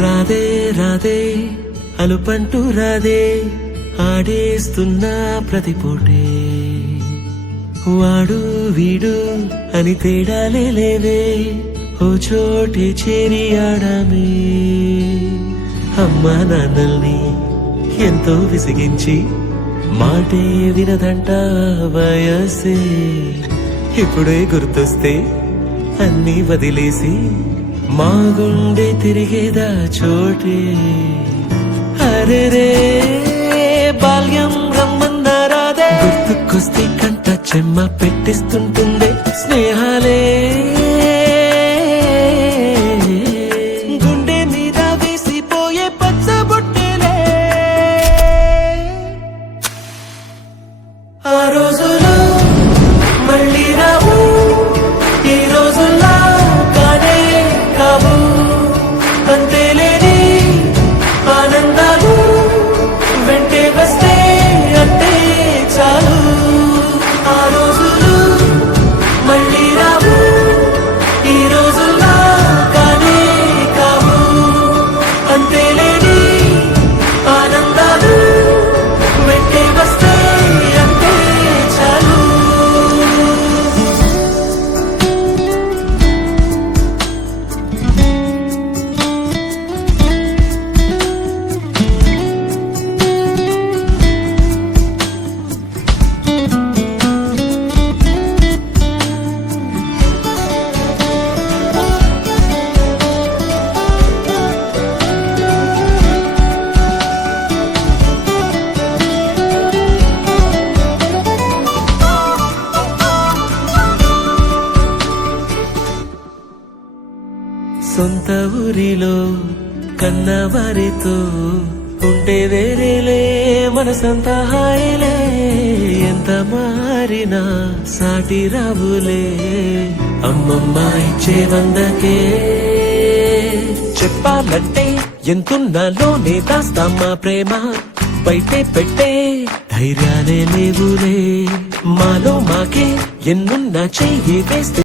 రాదే రాదే అలుపంటూ రాదే ఆడేస్తున్నా ప్రతిపోటే వాడు వీడు అని తేడాలే లేవే ఓ చోటే చేరి ఆడామే అమ్మా నాన్నల్ని ఎంతో విసిగించి మాటే వినదంట వయసే ఇప్పుడే గుర్తొస్తే అన్నీ వదిలేసి మా గుండె తిరిగేదా చోటే అరే రే బాల్యం రమ్మందారాదే గుర్తుకొస్తే కంట చెమ్మ పెట్టిస్తుంటుందే స్నేహాలే గుండె మీద వేసిపోయే పచ్చబొట్టేలే ఆ రోజులు మళ్ళీ రావు ఈ రోజుల్లా అంతేలేని ఆనందాలు వెంటే వస్తే అంటే చాలు ఆ రోజులు మళ్ళీ రావు ఈ రోజుల్లా కానే కావు అంతేలేని ఆనందాలు వెంటే వస్తే అంటే చాలు సొంత ఊరిలో కన్నవారితో ఉంటే వేరేలే మనసంత హాయిలే ఎంత మారినా సాటి రావులే అమ్మమ్మ ఇచ్చే వందకే చెప్పాలంటే ఎంతున్నాలోనే దాస్తామా ప్రేమ బయటే పెట్టే ధైర్యాలే లేవులే మాలో మాకే ఎన్నున్నా చెయ్యి వేస్తే